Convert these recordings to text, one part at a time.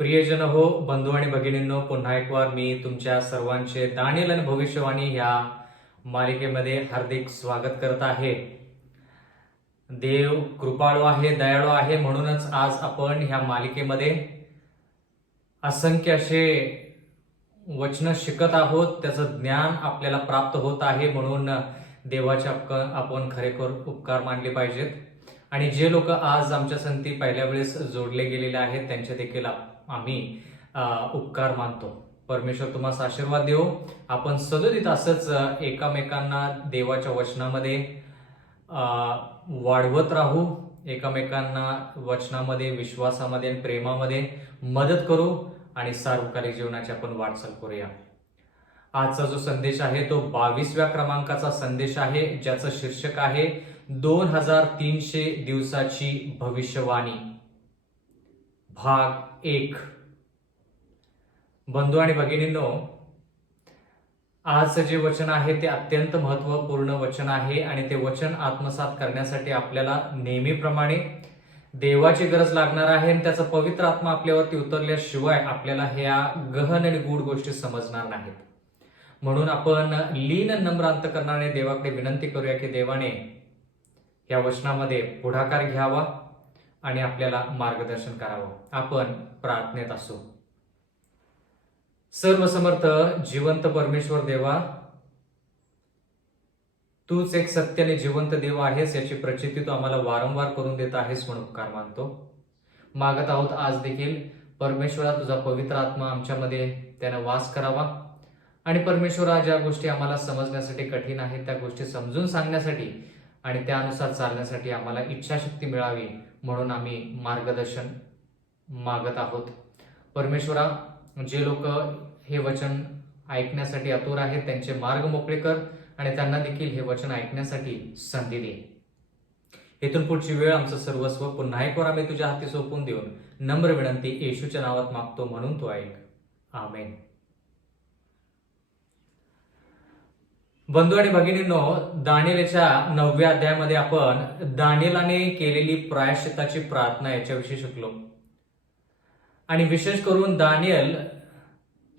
प्रियजन हो, बंधू आणि भगिनींनो, पुन्हा एक वार मी तुमच्या सर्वांचे दानिएल आणि भविष्यवाणी ह्या मालिकेमध्ये हार्दिक स्वागत करत आहे. देव कृपाळू आहे, दयाळू आहे, म्हणूनच आज आपण ह्या मालिकेमध्ये असंख्य असे वचन शिकत आहोत. त्याचं ज्ञान आपल्याला प्राप्त होत आहे, म्हणून देवाचे आपण खरेखुर उपकार मानले पाहिजेत. आणि जे लोक आज आमच्या संगती पहिल्या वेळेस जोडले गेलेले आहेत त्यांचे देखील आम्ही उपकार मानतो. परमेश्वर तुम्हाला आशीर्वाद देव. आपण सदोदित असंच एकामेकांना देवाच्या वचनामध्ये वाढवत राहू, एकामेकांना वचनामध्ये, विश्वासामध्ये आणि प्रेमामध्ये मदत करू आणि सार्वकालिक जीवनाची आपण वाटचाल करूया. आजचा जो संदेश आहे तो 22व्या क्रमांकाचा संदेश आहे, ज्याचं शीर्षक आहे 2300 दिवसाची भविष्यवाणी, भाग 1. बंधू आणि भगिनींनो, आजचं जे वचन आहे ते अत्यंत महत्वपूर्ण वचन आहे आणि ते वचन आत्मसात करण्यासाठी आपल्याला नेहमीप्रमाणे देवाची गरज लागणार आहे आणि त्याचा पवित्र आत्मा आपल्यावरती उतरल्याशिवाय आपल्याला ह्या गहन आणि गूढ गोष्टी समजणार नाहीत. म्हणून आपण लीन नम्र अंतकरणाने देवाकडे विनंती करूया की देवाने या वचनामध्ये पुढाकार घ्यावा आणि आपल्याला मार्गदर्शन करावं. आपण प्रार्थनेत असू. सर्वसमर्थ जिवंत परमेश्वर देवा, तूच एक सत्य आणि जिवंत देव आहेस, याची प्रचिती तू आम्हाला वारंवार करून देत आहेस म्हणून उपकार मानतो. मागत आहोत आज देखील परमेश्वरा तुझा पवित्र आत्मा आमच्यामध्ये त्यानं वास करावा आणि परमेश्वरा ज्या गोष्टी आम्हाला समजण्यासाठी कठीण आहेत त्या गोष्टी समजून सांगण्यासाठी आणि त्यानुसार चालण्यासाठी आम्हाला इच्छाशक्ती मिळावी म्हणून आम्ही मार्गदर्शन मागत आहोत. परमेश्वरा, जे लोक हे वचन ऐकण्यासाठी आतुर आहेत त्यांचे मार्ग मोकळे कर आणि त्यांना देखील हे वचन ऐकण्यासाठी संधी दे. इथून पुढची वेळ आमचं सर्वस्व पुन्हा एक वार आम्ही तुझ्या हाती सोपवून देऊन नम्र विनंती येशूच्या नावात मागतो, म्हणून तो ऐक. आमेन. बंधू आणि भगिनींनो, दानिएलच्या 9व्या अध्यायामध्ये आपण दानिएलाने केलेली प्रायश्चित्ताची प्रार्थना याच्याविषयी शिकलो. आणि विशेष करून दानिएल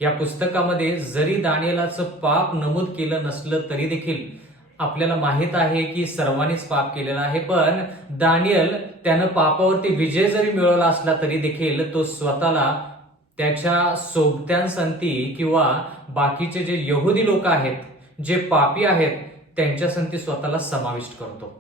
या पुस्तकामध्ये जरी दानिएलाचं पाप नमूद केलं नसलं तरी देखील आपल्याला माहित आहे की सर्वांनीच पाप केलेलं आहे. पण दानिएल त्यानं पापावरती विजय जरी मिळवला असला तरी देखील तो स्वतःला त्याच्या सोबत्यांसंती किंवा बाकीचे जे यहुदी लोक आहेत, जे पापी आहेत, त्यांच्या संगती स्वतःला समाविष्ट करतो.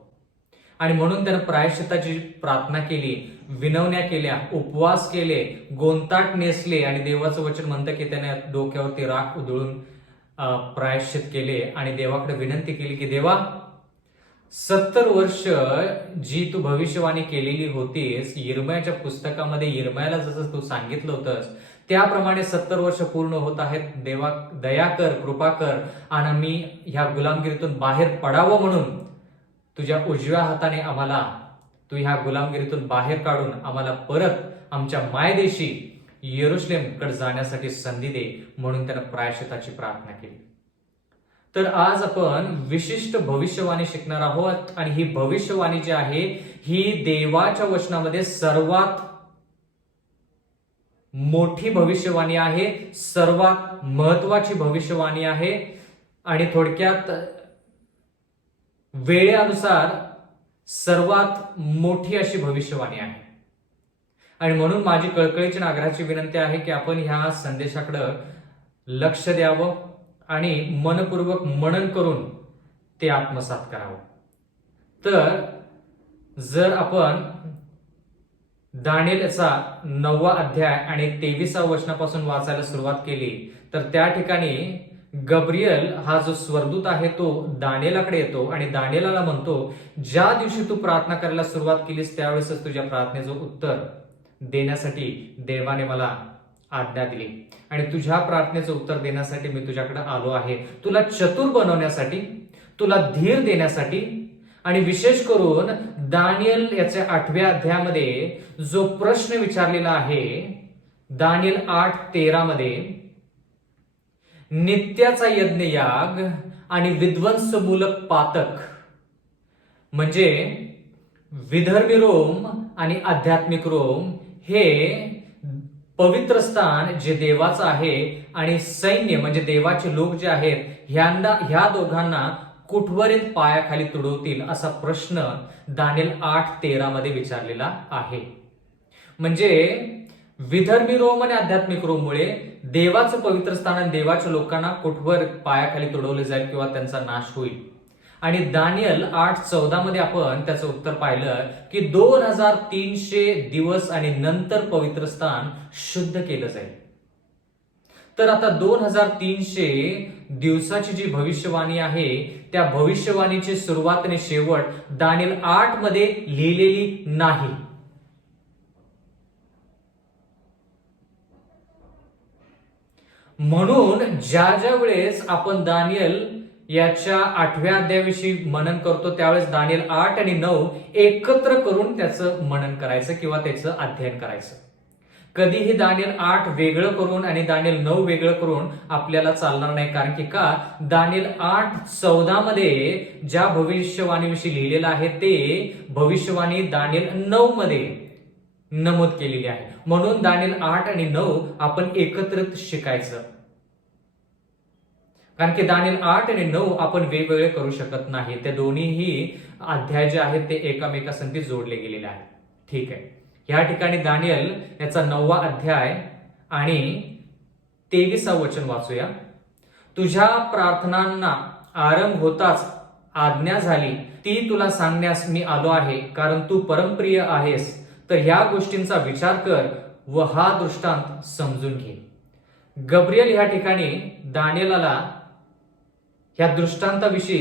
आणि म्हणून त्यानं प्रायश्चित्ताची प्रार्थना केली, विनवण्या केल्या, उपवास केले, गोंताट नेसले आणि देवाचं वचन म्हणतं की त्याने डोक्यावरती राख उधळून प्रायश्चित केले आणि देवाकडे विनंती केली की देवा, 70 वर्ष जी तू भविष्यवाणी केलेली होतीस यिर्मयाच्या पुस्तकामध्ये, यिर्मयाला जसं तू सांगितलं होतंस त्याप्रमाणे 70 वर्ष पूर्ण होत आहेत. देवा दया कर, कृपा कर आणि आम्ही ह्या गुलामगिरीतून बाहेर पडावं म्हणून तुझ्या उजव्या हाताने आम्हाला तू ह्या गुलामगिरीतून बाहेर काढून आम्हाला परत आमच्या मायदेशी यरुशलेमकडे जाण्यासाठी संधी दे म्हणून त्यानं प्रायश्चित्ताची प्रार्थना केली. तर आज आपण विशिष्ट भविष्यवाणी शिकणार आहोत आणि ही भविष्यवाणी जी आहे ही देवाच्या वचनामध्ये सर्वात मोठी भविष्यवाणी आहे, सर्वात महत्वाची भविष्यवाणी आहे आणि थोडक्यात वेळेनुसार सर्वात मोठी अशी भविष्यवाणी आहे. आणि म्हणून माझी कळकळीची आणि आग्रहाची विनंती आहे की आपण ह्या संदेशाकडे लक्ष द्यावं आणि मनपूर्वक मनन करून ते आत्मसात करावं. तर जर आपण दानिएलचा 9वा अध्याय आणि 23व्या वचनापासून वाचायला सुरुवात केली तर त्या ठिकाणी गब्रियल हा जो स्वर्गदूत आहे तो दानिएलाकडे येतो आणि दानिएलाला म्हणतो, ज्या दिवशी तू प्रार्थना करायला सुरुवात केलीस त्यावेळेसच तुझ्या प्रार्थनेचं उत्तर देण्यासाठी देवाने मला आज्ञा दिली आणि तुझ्या प्रार्थनेचं उत्तर देण्यासाठी मी तुझ्याकडे आलो आहे, तुला चतुर बनवण्यासाठी, तुला धीर देण्यासाठी. आणि विशेष करून दानिएल याच्या 8व्या अध्यायामध्ये जो प्रश्न विचारलेला आहे दानिएल 8:13 मध्ये, नित्याचा यज्ञयाग आणि विध्वंसमूलक पातक म्हणजे विधर्मी रोम आणि आध्यात्मिक रोम हे पवित्र स्थान जे देवाचं आहे आणि सैन्य म्हणजे देवाचे लोक जे आहेत ह्या दोघांना कुठवरील पायाखाली तुडवतील असा प्रश्न दानिएल 8:13 मध्ये विचारलेला आहे. म्हणजे विधर्मी रोम आणि आध्यात्मिक रोममुळे देवाचं पवित्र स्थान आणि देवाच्या लोकांना कुठवर पायाखाली तुडवले जाईल किंवा त्यांचा नाश होईल. आणि दानिएल 8:14 मध्ये आपण त्याचं उत्तर पाहिलं की 2300 दिवस आणि नंतर पवित्र स्थान शुद्ध केलं जाईल. तर आता 2300 दिवसाची जी भविष्यवाणी आहे त्या भविष्यवाणीची सुरुवात आणि शेवट दानिएल 8 मध्ये लिहिलेली नाही. म्हणून ज्या वेळेस आपण दानिएल याच्या 8व्या अध्यायाविषयी मनन करतो त्यावेळेस दानिएल 8 आणि 9 एकत्र करून त्याचं मनन करायचं किंवा त्याचं अध्ययन करायचं. कधीही दानिएल 8 वेगळं करून आणि दानिएल 9 वेगळं करून आपल्याला चालणार नाही. कारण की का दानिएल 8:14 मध्ये ज्या भविष्यवाणीविषयी लिहिलेलं आहे ते भविष्यवाणी दानिएल 9 मध्ये नमूद केलेली आहे. म्हणून दानिएल 8 आणि 9 आपण एकत्रित शिकायचं. कारण की दानिएल 8 आणि 9 आपण वेगवेगळे करू शकत नाही. ते दोन्हीही अध्याय जे आहेत ते एकामेकांशी जोडले गेलेले आहेत. ठीक आहे. या ठिकाणी दानिएल याचा 9वा अध्याय आणि 23वा वचन वाचूया. तुझ्या प्रार्थनांना आरंभ होताच आज्ञा झाली ती तुला सांगण्यास मी आलो आहे, कारण तू परमप्रिय आहेस. तर ह्या गोष्टींचा विचार कर व हा दृष्टांत समजून घे. गब्रिएल या ठिकाणी दानिएलाला ह्या दृष्टांताविषयी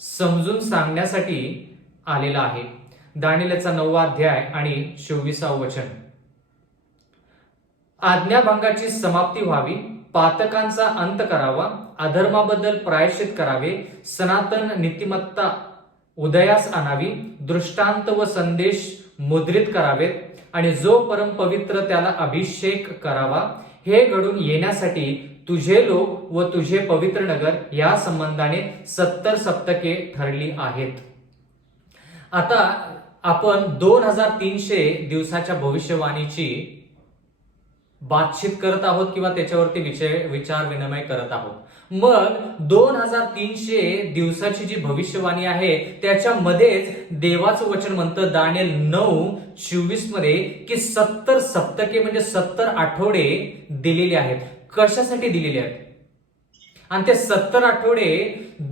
समजून सांगण्यासाठी आलेला आहे. दानिएलचा 9वा अध्याय आणि 24वे वचन. आज्ञाभंगाची समाप्ती व्हावी, पातकांचा अंत करावा, अधर्माबद्दल प्रायश्चित करावे, सनातन नीतिमत्ता उदयास आणावी, दृष्टांत व संदेश मुद्रित करावेत आणि जो परम पवित्र त्याला अभिषेक करावा. हे घडून येण्यासाठी तुझे लोक व तुझे पवित्र नगर या संबंधाने 70 सप्तके ठरली आहेत. आता आपण 2300 दिवसाच्या भविष्यवाणीची बातचीत करत आहोत किंवा त्याच्यावरती विचार विनिमय करत आहोत. मग 2300 दिवसाची जी भविष्यवाणी आहे त्याच्यामध्येच देवाचं वचन म्हणतं दानिएल 9:24 मध्ये की 70 सप्तके म्हणजे 70 आठवडे दिलेले आहेत. कशासाठी दिलेले आहेत? आणि ते 70 आठवडे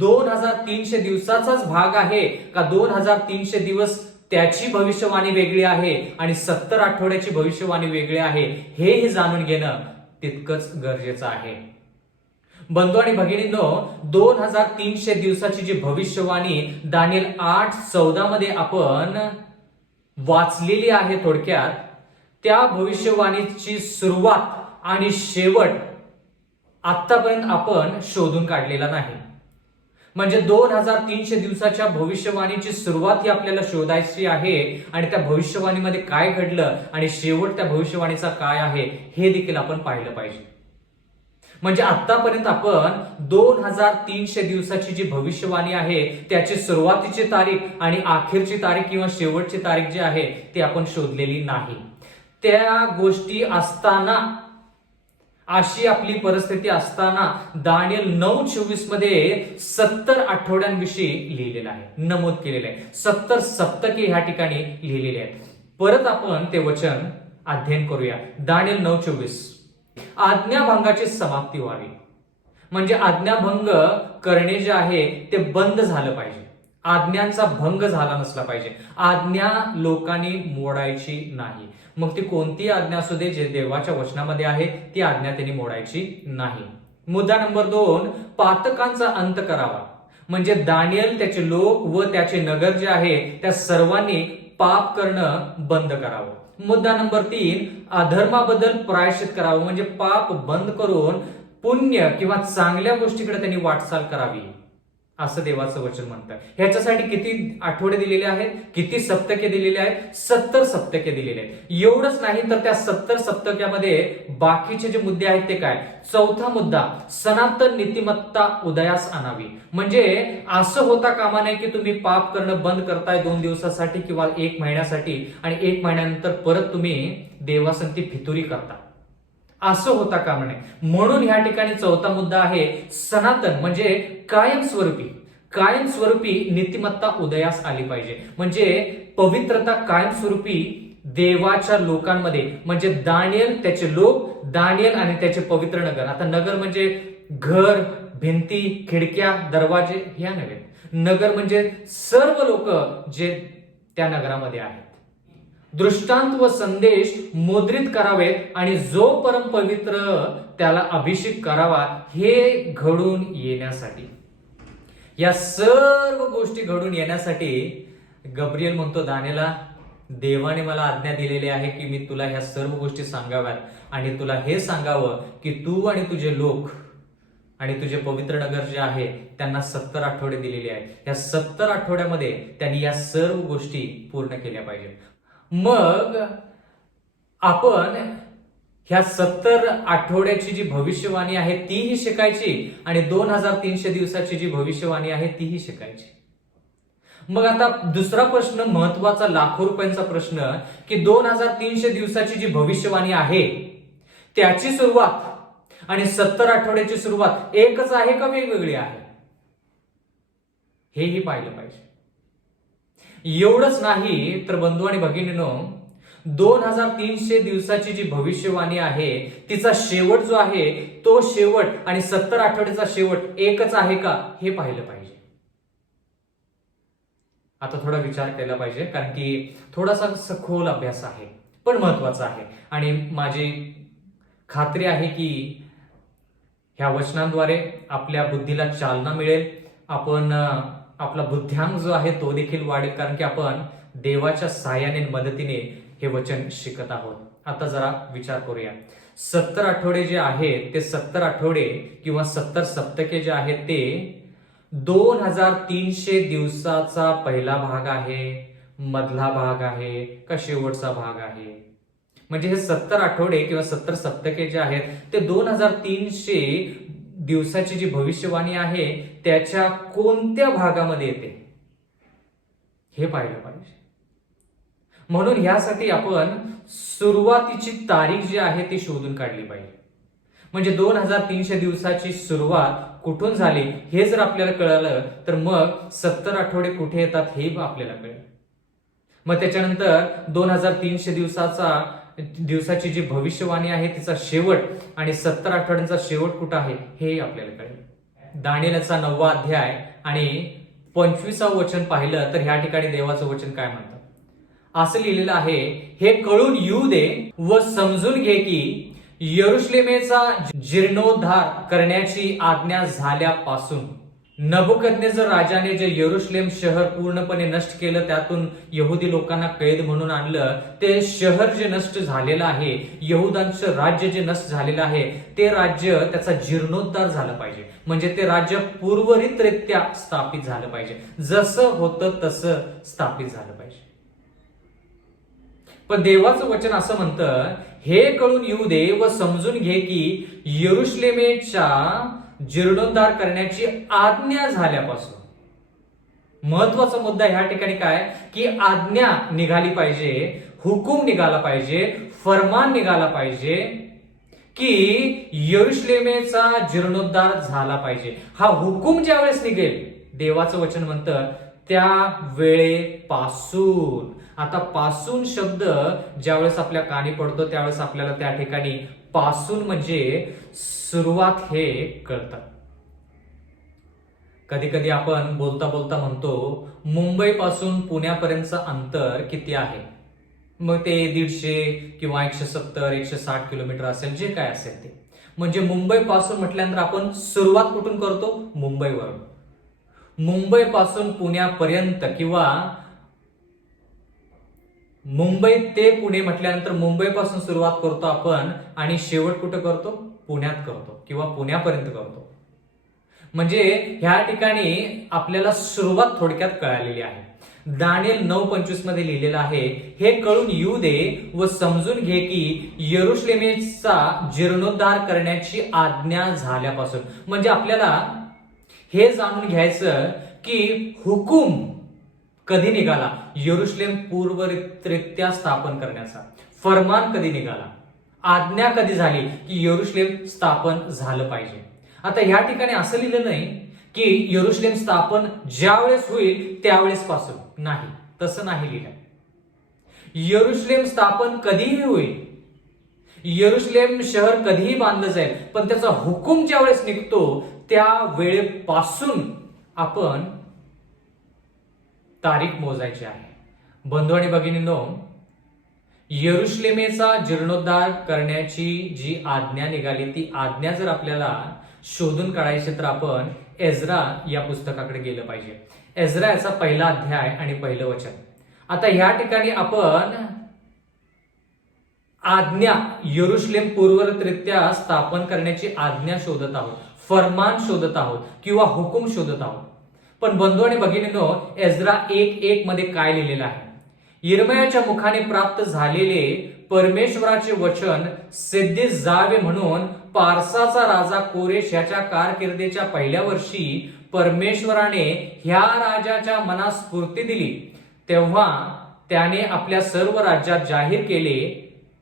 2300 दिवसाचाच भाग आहे का 2300 दिवस त्याची भविष्यवाणी वेगळी आहे आणि 70 आठवड्याची भविष्यवाणी वेगळी आहे हेही जाणून घेणं तितकंच गरजेचं आहे. बंधू आणि भगिनींनो, 2300 दिवसाची जी भविष्यवाणी दानिएल 8:14 मध्ये आपण वाचलेली आहे थोडक्यात, त्या भविष्यवाणीची सुरुवात आणि शेवट आतापर्यंत आपण शोधून काढलेला नाही. म्हणजे 2300 दिवसाच्या भविष्यवाणीची सुरुवात ही आपल्याला शोधायची आहे आणि त्या भविष्यवाणीमध्ये काय घडलं आणि शेवट त्या भविष्यवाणीचा काय आहे हे देखील आपण पाहिलं पाहिजे. म्हणजे आतापर्यंत आपण 2300 दिवसाची जी भविष्यवाणी आहे त्याची सुरुवातीची तारीख आणि अखेरची तारीख किंवा शेवटची तारीख जी आहे ती आपण शोधलेली नाही. त्या गोष्टी असताना, अशी आपली परिस्थिती असताना दानिएल 9:24 मध्ये 70 आठवड्यांविषयी लिहिलेलं आहे, नमूद केलेलं आहे. 70 सप्तके ह्या ठिकाणी लिहिलेले आहेत. परत आपण ते वचन अध्ययन करूया. दानिएल 9:24. आज्ञाभंगाची समाप्ती व्हावी, म्हणजे आज्ञाभंग करणे जे आहे ते बंद झालं पाहिजे. आज्ञांचा भंग झाला नसला पाहिजे. आज्ञा लोकांनी मोडायची नाही. मग ती कोणती आज्ञा असू दे, जे देवाच्या वचनामध्ये आहे ती आज्ञा त्यांनी मोडायची नाही. मुद्दा नंबर 2, पातकांचा अंत करावा, म्हणजे दानिएल, त्याचे लोक व त्याचे नगर जे आहे त्या सर्वांनी पाप करणं बंद करावं. मुद्दा नंबर 3, अधर्माबद्दल प्रायश्चित करावं, म्हणजे पाप बंद करून पुण्य किंवा चांगल्या गोष्टीकडे त्यांनी वाटचाल करावी असं देवाचं वचन म्हणतं. ह्याच्यासाठी किती आठवडे दिलेले आहेत, किती सप्तके दिलेले आहेत? 70 सप्तके दिलेले आहेत. एवढंच नाही तर त्या 70 सप्तक्यामध्ये बाकीचे जे मुद्दे आहेत ते काय? चौथा मुद्दा, सनातन नीतिमत्ता उदयास आणावी, म्हणजे असं होता कामा नये की तुम्ही पाप करणं बंद करताय 2 दिवसासाठी किंवा 1 महिन्यासाठी आणि 1 महिन्यानंतर परत तुम्ही देवासंती फितुरी करता. असं होता कामा नये. म्हणून ह्या ठिकाणी चौथा मुद्दा आहे सनातन म्हणजे कायमस्वरूपी नीतिमत्ता उदयास आली पाहिजे. म्हणजे पवित्रता कायमस्वरूपी देवाच्या लोकांमध्ये, म्हणजे दानियल, त्याचे लोक, दानियल आणि त्याचे पवित्र नगर. आता नगर म्हणजे घर, भिंती, खिडक्या, दरवाजे ह्या नव्हे. नगर म्हणजे सर्व लोक जे त्या नगरामध्ये आहेत. दृष्टांत व संदेश मुद्रित करावेत आणि जो परम पवित्र त्याला अभिषेक करावा, हे घडून येण्यासाठी, या सर्व गोष्टी घडून येण्यासाठी गब्रिएल म्हणतो दानियेला, देवाने मला आज्ञा दिलेली आहे की मी तुला ह्या सर्व गोष्टी सांगाव्यात आणि तुला हे सांगावं की तू आणि तुझे लोक आणि तुझे पवित्र नगर जे आहे त्यांना 70 आठवडे दिलेले आहेत. या 70 आठवड्यामध्ये त्यांनी या सर्व गोष्टी पूर्ण केल्या पाहिजेत. मग आपण ह्या 70 आठवड्याची जी भविष्यवाणी आहे तीही शिकायची आणि 2300 दिवसाची जी भविष्यवाणी आहे तीही शिकायची. मग आता दुसरा प्रश्न, महत्वाचा, लाखो रुपयांचा प्रश्न, की 2300 दिवसाची जी भविष्यवाणी आहे त्याची सुरुवात आणि 70 आठवड्याची सुरुवात एकच आहे का वेगवेगळी आहे, हेही पाहिलं पाहिजे. एवढंच नाही तर बंधू आणि भगिनींनो, 2300 दिवसाची जी भविष्यवाणी आहे तिचा शेवट जो आहे तो शेवट आणि 70 आठवड्याचा शेवट एकच आहे का हे पाहिलं पाहिजे. आता थोडा विचार केला पाहिजे, कारण की थोडासा सखोल अभ्यास आहे पण महत्वाचा आहे आणि माझी खात्री आहे की ह्या वचनांद्वारे आपल्या बुद्धीला चालना मिळेल. आपण आपला बुद्ध्यांक जो आहे तो देखील वाढेल, कारण की आपण देवाच्या सहाय्याने, मदतीने हे वचन शिकत आहोत. आता जरा विचार करूया. 70 आठवडे जे आहेत ते 70 आठवडे किंवा 70 सप्तके जे आहेत ते 2300 दिवसाचा पहिला भाग आहे, मधला भाग आहे का शेवटचा भाग आहे. म्हणजे हे 70 आठवडे किंवा 70 सप्तके जे आहेत ते 2300 दिवसाची जी भविष्यवाणी आहे त्याच्या कोणत्या भागामध्ये येते हे पाहिलं पाहिजे. म्हणून ह्यासाठी आपण सुरुवातीची तारीख जी आहे ती शोधून काढली पाहिजे. म्हणजे 2300 दिवसाची सुरुवात कुठून झाली हे जर आपल्याला कळलं तर मग 70 आठवडे कुठे येतात हे आपल्याला कळेल. मग त्याच्यानंतर 2300 दिवसाची जी भविष्यवाणी आहे तिचा शेवट आणि 70 आठवड्यांचा शेवट कुठं आहे हे आपल्याला कळेल. दानियेलचा 9वा अध्याय आणि 25वं वचन पाहिलं तर ह्या ठिकाणी देवाचं वचन काय म्हणतं, असं लिहिलेलं आहे, हे कळून येऊ दे व समजून घे की यरुशलेमेचा जीर्णोद्धार करण्याची आज्ञा झाल्यापासून नबुकदनेझर राजाने जे यरुशलेम शहर पूर्णपणे नष्ट केलं, त्यातून यहुदी लोकांना कैद म्हणून आणलं, ते शहर जे नष्ट झालेलं आहे, यहुदांचं राज्य जे नष्ट झालेलं आहे ते राज्य, त्याचा जीर्णोद्धार झाला पाहिजे. म्हणजे ते राज्य पूर्वरितरित्या स्थापित झालं पाहिजे, जसं होतं तसं स्थापित झालं पाहिजे. पण देवाचं वचन असं म्हणतं, हे कळून येऊ दे व समजून घे की यरुशलेमेच्या जीर्णोद्धार करण्याची आज्ञा झाल्यापासून. महत्वाचा मुद्दा ह्या ठिकाणी काय की आज्ञा निघाली पाहिजे, हुकूम निघाला पाहिजे, फरमान निघाला पाहिजे की यरुशलेमेचा जीर्णोद्धार झाला पाहिजे. हा हुकूम ज्या वेळेस निघेल, देवाचं वचन म्हणतं त्या वेळेपासून. आता पासून शब्द ज्यावेळेस आपल्या कानी पडतो त्यावेळेस आपल्याला त्या ठिकाणी पासून म्हणजे सुरुवात हे कळतं. कधी कधी आपण बोलता बोलता म्हणतो मुंबई पासून पुण्यापर्यंतचं अंतर किती आहे, मग ते 150 किंवा 170 160 किलोमीटर असेल, जे काय असेल ते. म्हणजे मुंबई पासून म्हटल्यानंतर आपण सुरुवात कुठून करतो, मुंबईवरून. मुंबई पासून पुण्यापर्यंत किंवा मुंबई ते पुणे म्हटल्यानंतर मुंबई पासून सुरुवात करतो आपण आणि शेवट कुठं करतो, पुण्यात करतो किंवा पुण्यापर्यंत करतो. म्हणजे ह्या ठिकाणी आपल्याला सुरुवात थोडक्यात कळालेली आहे. दानियेल 9:25 मध्ये लिहिलेलं आहे, हे कळून येऊ दे व समजून घे की यरुशलेमेचा जीर्णोद्धार करण्याची आज्ञा झाल्यापासून. म्हणजे आपल्याला हे जाणून घ्यायचं की हुकूम कधी निघाला यरुशलेम पूर्वरित्या स्थापन करण्याचा, फरमान कधी निघाला, आज्ञा कधी झाली की यरुशलेम स्थापन झालं पाहिजे. आता ह्या ठिकाणी असं लिहिलं नाही की यरुशलेम स्थापन ज्यावेळेस होईल त्यावेळेस पासून, नाही, तसं नाही लिहिलं. यरुशलेम स्थापन कधीही होईल, यरुशलेम शहर कधीही बांधलं जाईल, पण त्याचा हुकूम ज्यावेळेस निघतो त्या वेळेपासून आपण तारीख मोजायची आहे. बंधू आणि भगिनींनो, यरुशलेमेचा जीर्णोद्धार करण्याची जी आज्ञा निघाली ती आज्ञा जर आपल्याला शोधून काढायची तर आपण एज्रा या पुस्तकाकडे गेलं पाहिजे. एज्रा याचा पहिला अध्याय आणि पहिलं वचन. आता ह्या ठिकाणी आपण आज्ञा यरुशलेम पूर्वरित्या स्थापन करण्याची आज्ञा शोधत आहोत, फरमान शोधत आहोत किंवा हुकूम शोधत आहोत. पण बंधू आणि भगिनींनो, एज्रा 1:1 मध्ये काय लिहिलेलं आहे? यिर्मयाच्या मुखाने प्राप्त झालेले परमेश्वराचे वचन सिद्धीस जावे म्हणून पारसाचा राजा कोरेश याच्या कारकिर्दीच्या पहिल्या वर्षी परमेश्वराने ह्या राजाच्या मनास स्फूर्ती दिली, तेव्हा त्याने आपल्या सर्व राज्यात जाहीर केले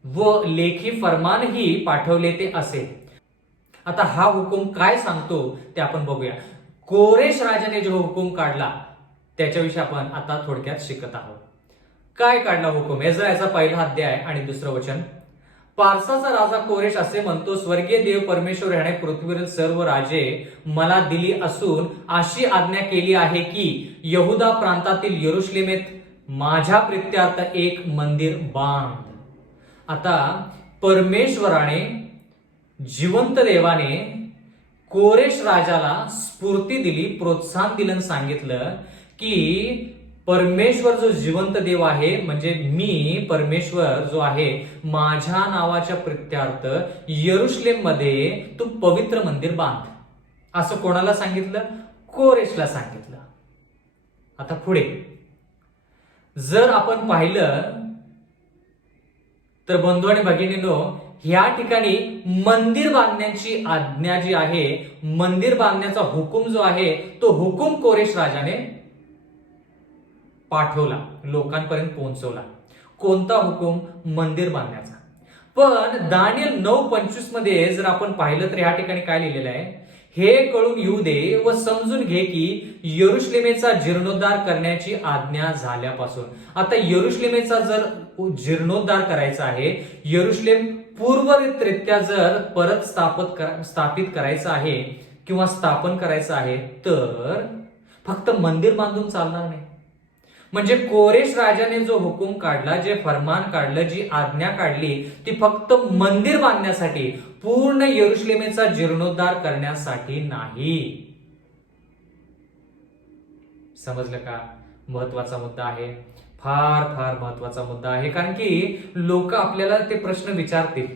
व लेखी फरमानही पाठवले ते असे. आता हा हुकूम काय सांगतो ते आपण बघूया. कोरेश राजाने जो हुकूम काढला त्याच्याविषयी आपण आता थोडक्यात शिकत आहोत. काय काढला हुकूम? एज्रा याचा पहिला अध्याय आणि दुसरं वचन. पारसाचा राजा कोरेश असे म्हणतो, स्वर्गीय देव परमेश्वर याने पृथ्वीवरील सर्व राजे मला दिली असून अशी आज्ञा केली आहे की यहुदा प्रांतातील यरुशलेमेत माझ्या प्रित्यार्थ एक मंदिर बांध. आता परमेश्वराने, जिवंत देवाने कोरेश राजाला स्फूर्ती दिली, प्रोत्साहन दिलं, सांगितलं की परमेश्वर जो जिवंत देव आहे, म्हणजे मी परमेश्वर जो आहे, माझ्या नावाच्या प्रित्यार्थ यरुशलेम मध्ये तू पवित्र मंदिर बांध. असं कोणाला सांगितलं? कोरेशला सांगितलं. आता पुढे जर आपण पाहिलं तर बंधू आणि भगिनींनो, ह्या ठिकाणी मंदिर बांधण्याची आज्ञा जी आहे, मंदिर बांधण्याचा हुकूम जो आहे, तो हुकूम कोरेश राजाने पाठवला, लोकांपर्यंत पोहोचवला. कोणता हुकूम? मंदिर बांधण्याचा. पण दानिएल 9:25 मध्ये जर आपण पाहिलं तर ह्या ठिकाणी काय लिहिलेलं आहे? हे कळून येऊ दे व समजून घे की यरुशलेमेचा जीर्णोद्धार करण्याची आज्ञा झाल्यापासून. आता यरुशलेमेचा जर जीर्णोद्धार करायचा आहे, यरुशलेम पूर्वरित्या जर परत स्थापित करायचं आहे किंवा स्थापन करायचं आहे तर फक्त मंदिर बांधून चालणार नाही. म्हणजे कोरेश राजाने जो हुकूम काढला, जे फरमान काढलं, जी आज्ञा काढली ती फक्त मंदिर बांधण्यासाठी, पूर्ण यरुशलेमेचा जीर्णोद्धार करण्यासाठी नाही. समजलं का? महत्वाचा मुद्दा आहे, फार फार महत्वाचा मुद्दा आहे. कारण की लोक आपल्याला ते प्रश्न विचारतील.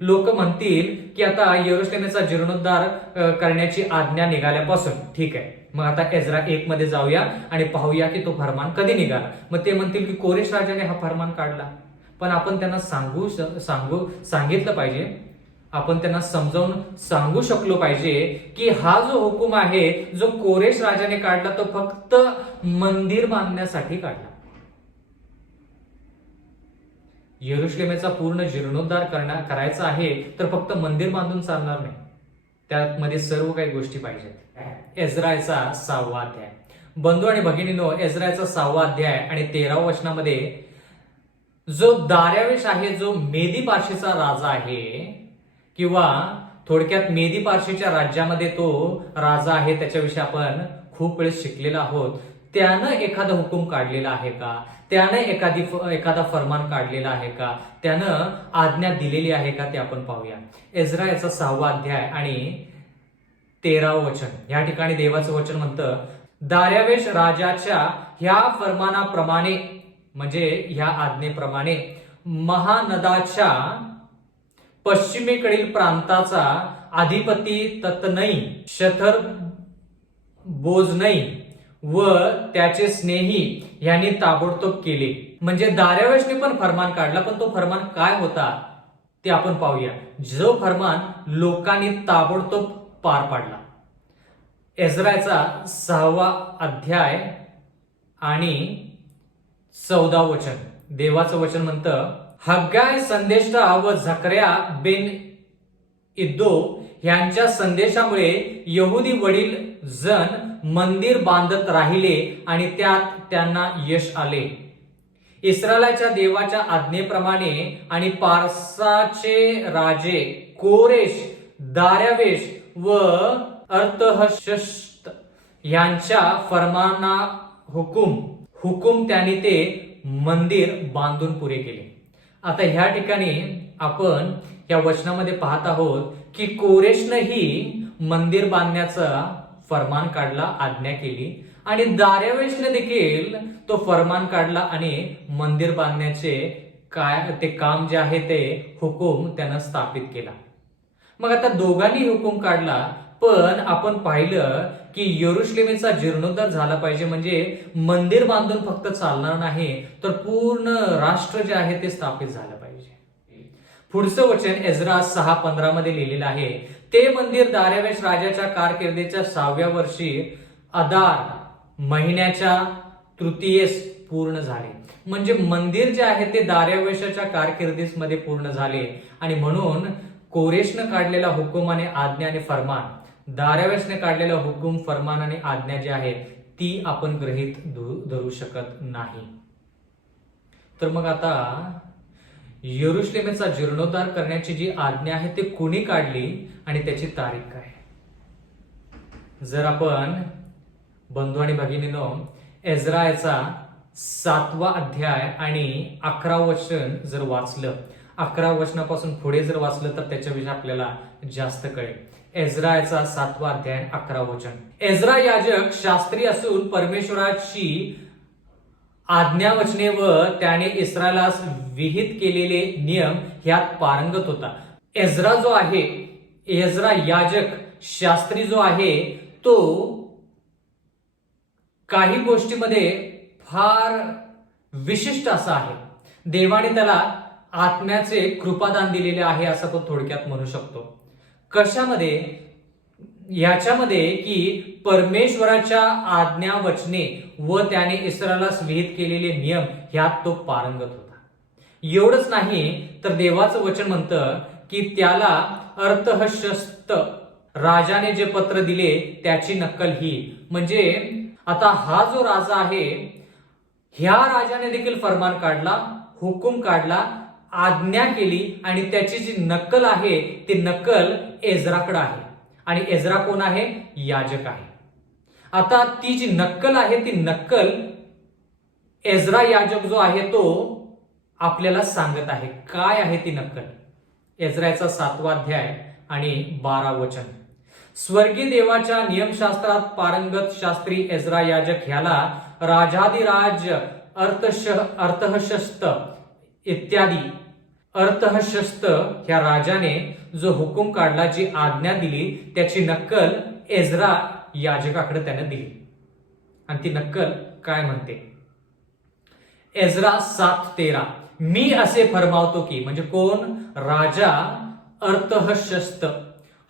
लोक म्हणतील की आता यरुशलेमेचा जीर्णोद्धार करण्याची आज्ञा निघाल्यापासून, ठीक आहे, मग आता एज्रा 1 मध्ये जाऊया आणि पाहूया की तो फरमान कधी निघाला. मग ते म्हणतील की कोरेश राजाने हा फरमान काढला. पण आपण त्यांना सांगितलं पाहिजे, आपण त्यांना समजावून सांगू शकलो पाहिजे की हा जो हुकूम आहे, जो कोरेश राजाने काढला, तो फक्त मंदिर बांधण्यासाठी काढला. यरुशलेमेचा पूर्ण जीर्णोद्धार करायचा आहे तर फक्त मंदिर बांधून चालणार नाही, त्यामध्ये सर्व काही गोष्टी पाहिजेत. एज्राचा 6वा अध्याय. बंधू आणि भगिनींनो, एज्राचा 6वा अध्याय आणि 13व्या वचनामध्ये जो दार्यावेश आहे, जो मेदी पार्शीचा राजा आहे, किंवा थोडक्यात मेदी पार्शीच्या राज्यामध्ये तो राजा आहे, त्याच्याविषयी आपण खूप वेळेस शिकलेला आहोत. त्यानं एखादा हुकूम काढलेला आहे का? त्यानं एखादा फरमान काढलेला आहे का? त्यानं आज्ञा दिलेली आहे का? ते आपण पाहूया. एज्रा याचा 6वा अध्याय आणि 13वं वचन. या ठिकाणी देवाचं वचन म्हणतं, दार्यावेश राजाच्या ह्या फरमानाप्रमाणे, म्हणजे ह्या आज्ञेप्रमाणे महानदाच्या पश्चिमेकडील प्रांताचा अधिपती ततनई, शथर बोजनई व त्याचे स्नेही यांनी ताबडतोब केले. म्हणजे दार्यावेशने पण फरमान काढला, पण तो फरमान काय होता ते आपण पाहूया. जो फरमान लोकांनी ताबडतोब पार पाडला. एज्राचा 6वा अध्याय आणि 14वं वचन. देवाचं वचन म्हणतं, हग्गाय संदेष्टा व झकर्या बेन इद्दो यांच्या संदेशामुळे यहुदी वडील जण मंदिर बांधत राहिले आणि त्यात त्यांना यश आले. इस्रायलाच्या देवाच्या आज्ञेप्रमाणे आणि पारसाचे राजे कोरेश, दार्यावेश व अर्थहशस्त यांच्या फरमाना हुकुम त्यांनी ते मंदिर बांधून पुरे केले. आता ह्या ठिकाणी आपण या वचनामध्ये पाहत आहोत की कोरेशनंही मंदिर बांधण्याचा फरमान काढला, आज्ञा केली आणि दार्यावेशने देखील तो फरमान काढला आणि मंदिर बांधण्याचे ते काम जे आहे ते हुकूम त्यानं स्थापित केला. मग आता दोघांनी हुकूम काढला, पण आपण पाहिलं की यरुशलेमेचा जीर्णोद्धार झाला पाहिजे, म्हणजे मंदिर बांधून फक्त चालणार नाही, तर पूर्ण राष्ट्र जे आहे ते स्थापित झालं पाहिजे. पुढचं वचन एज्रा 6:15 मध्ये लिहिलेलं आहे, ते मंदिर दार्यावेश राजाच्या कारकिर्दीच्या 6व्या वर्षी अदार महिन्याच्या तृतीयेस पूर्ण झाले. म्हणजे मंदिर जे आहे ते दार्यावेशाच्या कारकिर्दीस मध्ये पूर्ण झाले आणि म्हणून कोरेशनं काढलेला हुकूम आणि आज्ञा आणि फरमान, दार्यावेशने काढलेला हुकूम, फरमान आणि आज्ञा जी आहे ती आपण गृहीत धरू शकत नाही. तर मग आता यरुशलेमेचा जीर्णोद्धार करण्याची जी आज्ञा आहे ती कुणी काढली आणि त्याची तारीख काय? जर आपण बंधू आणि भगिनींनो एज्राचा 7वा अध्याय आणि 11 वचन जर वाचलं, 11 वचनापासून पुढे जर वाचलं तर त्याच्याविषयी आपल्याला जास्त कळेल. एज्राचा 7वा अध्याय 11 वचन. एज्रा याजक शास्त्री असून परमेश्वराची आज्ञा वचने व त्याने इस्रायलास विहित केलेले नियम ह्यात पारंगत होता. एज्रा जो आहे, एज्रा याजक शास्त्री जो आहे तो काही गोष्टीमध्ये फार विशिष्ट असा आहे. देवाने त्याला आत्म्याचे कृपादान दिलेले आहे असं आपण थोडक्यात म्हणू शकतो. कशामध्ये? याच्यामध्ये की परमेश्वराच्या आज्ञा वचने व त्याने इस्रायलास विहित केलेले नियम ह्यात तो पारंगत होता. एवढंच नाही तर देवाचं वचन म्हणतं की त्याला अर्थहशस्त राजाने जे पत्र दिले त्याची नक्कल ही. म्हणजे आता हा जो राजा आहे ह्या राजाने देखील फरमान काढला, हुकूम काढला, आज्ञा केली आणि त्याची जी नक्कल आहे ती नक्कल एज्राकडे आहे. आणि एज्रा कोण आहे? याजक आहे. आता ती जी नक्कल आहे ती नक्कल एज्रा याजक जो आहे तो आपल्याला सांगत आहे. काय आहे ती नक्कल? एज्राचा 7वा अध्याय आणि 12 वचन. स्वर्गीय देवाच्या नियमशास्त्रात पारंगत शास्त्री एज्रा याजक ह्याला राजाधिराज अर्थहशस्त इत्यादी अर्थहशस्त ह्या राजाने जो हुकूम काढला, जी आज्ञा दिली त्याची नक्कल एज्रा याजकाकडे त्याने दिली. आणि ती नक्कल काय म्हणते? एज्रा 7:13. मी असे फरमावतो की, म्हणजे कोण? राजा अर्थहशस्त.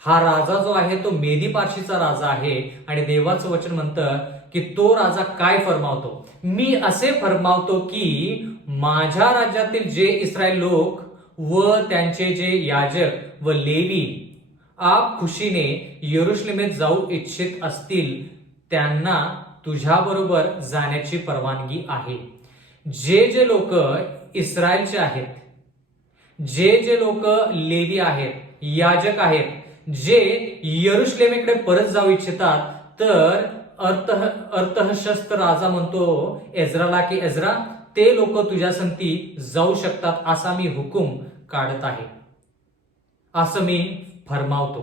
हा राजा जो आहे तो मेदी पारशीचा राजा आहे आणि देवाचं वचन म्हणतं की तो राजा काय फरमावतो? मी असे फरमावतो की माझ्या राज्यातील जे इस्रायल लोक व त्यांचे जे याजक व लेवी आप खुशीने यरुशलेमेत जाऊ इच्छित असतील त्यांना तुझ्याबरोबर जाण्याची परवानगी आहे. जे जे लोक इस्रायलचे आहेत, जे जे लोक लेवी आहेत, याजक आहेत, जे यरुशलेमेकडे परत जाऊ इच्छितात, तर अर्थहशस्त राजा म्हणतो एज्राला की एज्रा ते लोक तुझ्या संगती जाऊ शकतात असा मी हुकूम काढत आहे, असं मी फरमावतो.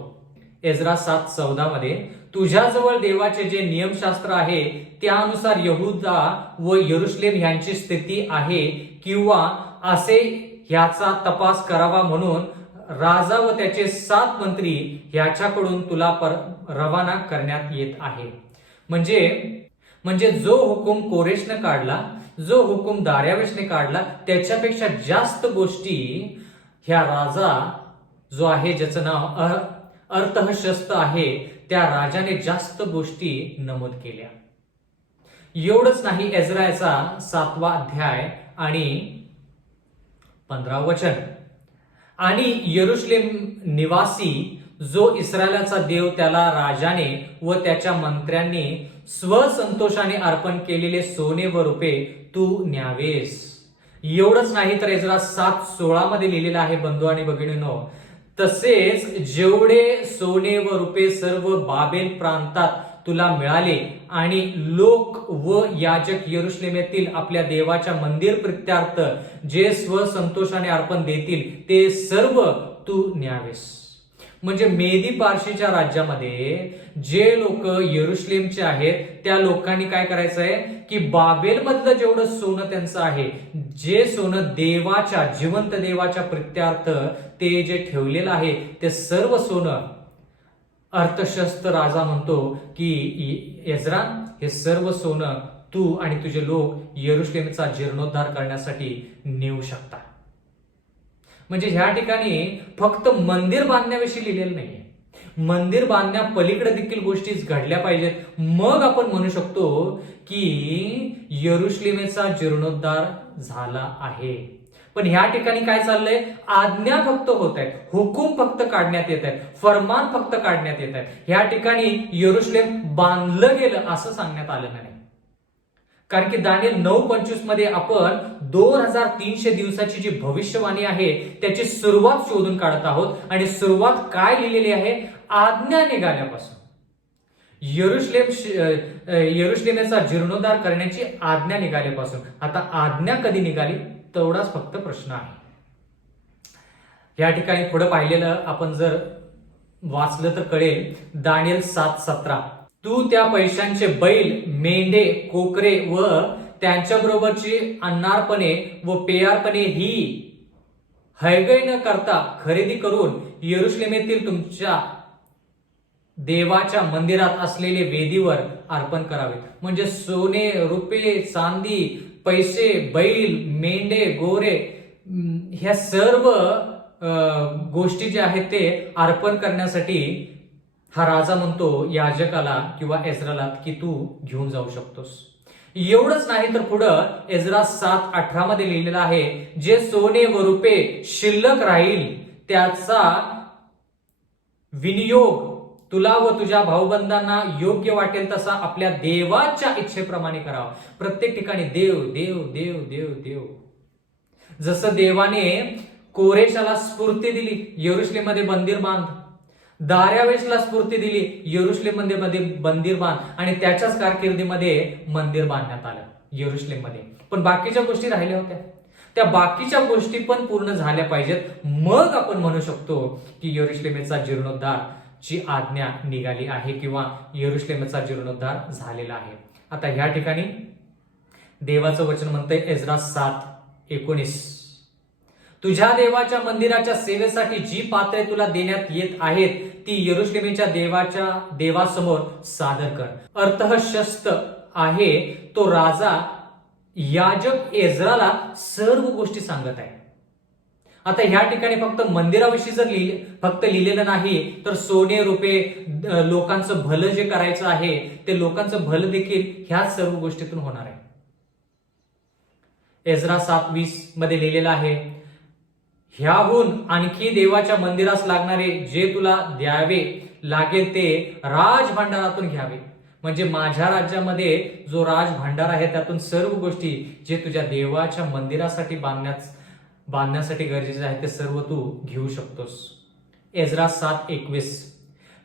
एज्रा 7:14 मध्ये तुझ्याजवळ देवाचे जे नियमशास्त्र आहे त्यानुसार यहुदा व यरुशलेम यांची स्थिती आहे किंवा असे ह्याचा तपास करावा म्हणून राजा व त्याचे 7 मंत्री ह्याच्याकडून तुला रवाना करण्यात येत आहे. म्हणजे जो हुकूम कोरेशने काढला, जो हुकूम दार्यावेशने काढला त्याच्यापेक्षा जास्त गोष्टी ह्या राजा जो आहे ज्याचं नाव अर्थहशस्त आहे त्या राजाने जास्त गोष्टी नमूद केल्या. एवढंच नाही, एज्राचा 7वा अध्याय आणि 15 वचन, आणि यरुशलेम निवासी जो इस्रायलाचा देव त्याला राजाने व त्याच्या मंत्र्यांनी स्वसंतोषाने अर्पण केलेले सोने व रुपे तू न्यावेस. एवढंच नाही तर इस्रायल 7:16 मध्ये लिहिलेलं आहे बंधू आणि भगिनींनो, तसेच जेवढे सोने व रुपे सर्व बाबेल प्रांतात तुला मिळाले आणि लोक व याजक यरुशलेमेतील आपल्या देवाच्या मंदिर प्रित्यार्थ जे स्वसंतोषाने अर्पण देतील ते सर्व तू न्यावेस. म्हणजे मेदी पारशीच्या राज्यामध्ये जे लोक यरुशलेमचे आहेत त्या लोकांनी काय करायचं आहे की बाबेल मधलं जेवढं सोनं त्यांचं आहे, जे सोनं देवाच्या जिवंत देवाच्या प्रित्यार्थ ते जे ठेवलेलं आहे ते सर्व सोनं, अर्थशस्त्र राजा म्हणतो की एज्रा हे सर्व सोनं तू आणि तुझे लोक यरुशलेमचा जीर्णोद्धार करण्यासाठी नेऊ शकता. म्हणजे ह्या ठिकाणी फक्त मंदिर बांधण्याविषयी लिहिलेलं नाहीये, मंदिर बांधण्या पलीकडे देखील गोष्टी घडल्या पाहिजेत. मग आपण म्हणू शकतो की यरुशलेमेचा जीर्णोद्धार झाला आहे. पण ह्या ठिकाणी काय चाललंय, आज्ञा फक्त होत आहेत, हुकूम फक्त काढण्यात येत आहेत, फरमान फक्त काढण्यात येत आहेत. ह्या ठिकाणी यरुशलेम बांधलं गेलं असं सांगण्यात आलं नाही. कारण की दानिएल 9:25 मध्ये आपण 2300 दिवसाची जी भविष्यवाणी आहे त्याची सुरुवात शोधून काढत आहोत. आणि सुरुवात काय लिहिलेली आहे, आज्ञा निघाल्यापासून. यरुशलेमेचा जीर्णोद्धार करण्याची आज्ञा निघाल्यापासून. आता आज्ञा कधी निघाली तेवढाच फक्त प्रश्न आहे. या ठिकाणी पुढे पाहिलेलं आपण जर वाचलं तर कळेल, दानिएल 7:17, तू त्या पैशांचे बैल, मेंढे, कोकरे व त्यांच्याबरोबरची अन्नार्पणे व पेयार्पणे ही हयगय न करता खरेदी करून यरुशलेमेतील तुमच्या देवाच्या मंदिरात असलेले वेदीवर अर्पण करावे. म्हणजे सोने, रुपये, चांदी, पैसे, बैल, मेंढे, गोरे ह्या सर्व गोष्टी ज्या आहेत ते अर्पण करण्यासाठी हा राजा म्हणतो याजकाला किंवा एज्राला की तू घेऊन जाऊ शकतोस. एवढंच नाही तर पुढं एज्रा 7:18 मध्ये लिहिलेलं आहे, जे सोने व रुपये शिल्लक राहील त्याचा विनियोग तुला व तुझ्या भाऊबंधांना योग्य वाटेल तसा आपल्या देवाच्या इच्छेप्रमाणे करावा. प्रत्येक ठिकाणी देव देव देव देव देव. जसं देवाने कोरेशाला स्फूर्ती दिली यरुशलेममध्ये मंदिर बांध, दार्यावेशला स्फूर्ती दिली यरुशलेममध्ये मंदिर बांध, आणि त्याच्याच कारकिर्दीमध्ये मंदिर बांधण्यात आलं यरुशलेममध्ये. पण बाकीच्या गोष्टी राहिल्या होत्या, त्या बाकीच्या गोष्टी पण पूर्ण झाल्या पाहिजेत. मग आपण म्हणू शकतो की यरुशलेमेचा जीर्णोद्धार ची आज्ञा निघाली आहे किंवा यरुशलेमेचा जीर्णोद्धार झालेला आहे. आता ह्या ठिकाणी देवाचं वचन म्हणतंय एज्रा 7:19, तुझ्या देवाच्या मंदिराच्या सेवेसाठी जी पात्रे तुला देण्यात येत आहेत ती यरुशलेमेच्या देवासमोर सादर कर. अर्थशस्त्र आहे तो राजा याजक एज्राला सर्व गोष्टी सांगत आहे. आता ह्या ठिकाणी फक्त मंदिराविषयी जर फक्त लिहिलेलं नाही तर सोने, रुपये, लोकांचं भलं जे करायचं आहे ते लोकांचं भलं देखील ह्याच सर्व गोष्टीतून होणार आहे. एज्रा 7:20 मध्ये लिहिलेलं आहे, ह्याहून आणखी देवाच्या मंदिरास लागणारे जे तुला द्यावे लागेल ते राजभांडारातून घ्यावे. म्हणजे माझ्या राज्यामध्ये जो राजभांडार आहे त्यातून सर्व गोष्टी जे तुझ्या देवाच्या मंदिरासाठी बांधण्यासाठी गरजेचे आहे ते सर्व तू घेऊ शकतोस. एज्रा 7:21,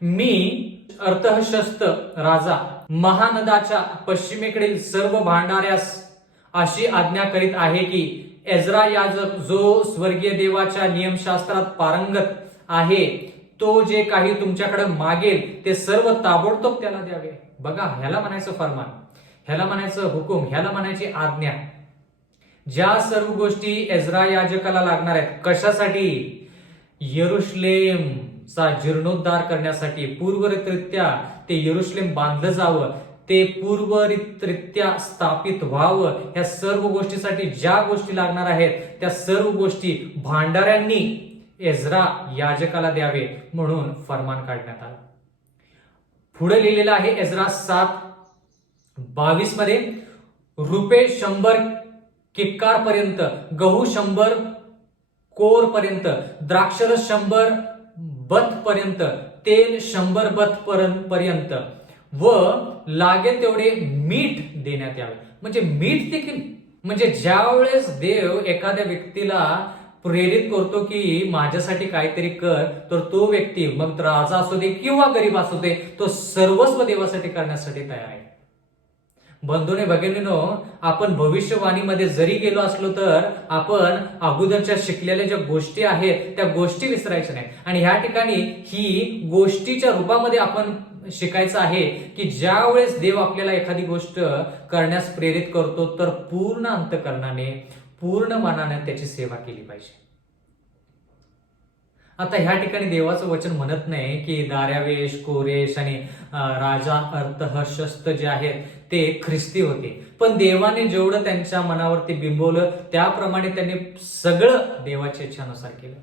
मी अर्थशस्त्र राजा महानदाच्या पश्चिमेकडील सर्व भांडाऱ्यास अशी आज्ञा करीत आहे की एज्रा याजक जो स्वर्गीय देवाच्या नियमशास्त्रात पारंगत आहे तो जे काही तुमच्याकडे मागेल ते सर्व ताबडतोब त्याला द्यावे. बघा, ह्याला म्हणायचं फरमान, ह्याला म्हणायचं हुकूम, ह्याला म्हणायची आज्ञा. ज्या सर्व गोष्टी एज्रा याजकाला लागणार आहेत कशासाठी, यरुशलेमचा जीर्णोद्धार करण्यासाठी, पूर्वरित्या ते यरुशलेम बांधलं जावं, ते पूर्वरित्या स्थापित व्हावं, ह्या सर्व गोष्टीसाठी ज्या गोष्टी लागणार आहेत त्या सर्व गोष्टी भांडाऱ्यांनी एज्रा याजकाला द्यावे म्हणून फरमान काढण्यात आलं. पुढे लिहिलेलं आहे एज्रा 7:22 मध्ये, रुपये 100 किक्कार पर्यंत, गहू 100 कोर पर्यंत, द्राक्षरस 100 बथ पर्यंत, तेल 100 बथ पर्यंत व लागेल तेवढे मीठ देण्यात यावे. म्हणजे मीठ देखील, म्हणजे ज्या वेळेस देव एखाद्या व्यक्तीला प्रेरित करतो की माझ्यासाठी काहीतरी कर, तर तो व्यक्ती, मग राजा असू दे किंवा गरीब असू दे, तो सर्वस्व देवासाठी करण्यासाठी तयार आहे. बंधूने भगिनीनो, आपण भविष्यवाणीमध्ये जरी गेलो असलो तर आपण अगोदरच्या शिकलेल्या ज्या गोष्टी आहेत त्या गोष्टी विसरायच्या नाही. आणि ह्या ठिकाणी ही गोष्टीच्या रूपामध्ये आपण शिकायचं आहे की ज्या वेळेस देव आपल्याला एखादी गोष्ट करण्यास प्रेरित करतो तर पूर्ण अंतःकरणाने, पूर्ण मनाने त्याची सेवा केली पाहिजे. आता ह्या ठिकाणी देवाचं वचन म्हणत नाही की दार्यावेश, कोरेश आणि राजा अर्थहशस्त जे आहेत ते ख्रिस्ती होते, पण देवाने जेवढं त्यांच्या मनावरती बिंबवलं त्याप्रमाणे त्यांनी सगळं देवाच्या इच्छानुसार केलं.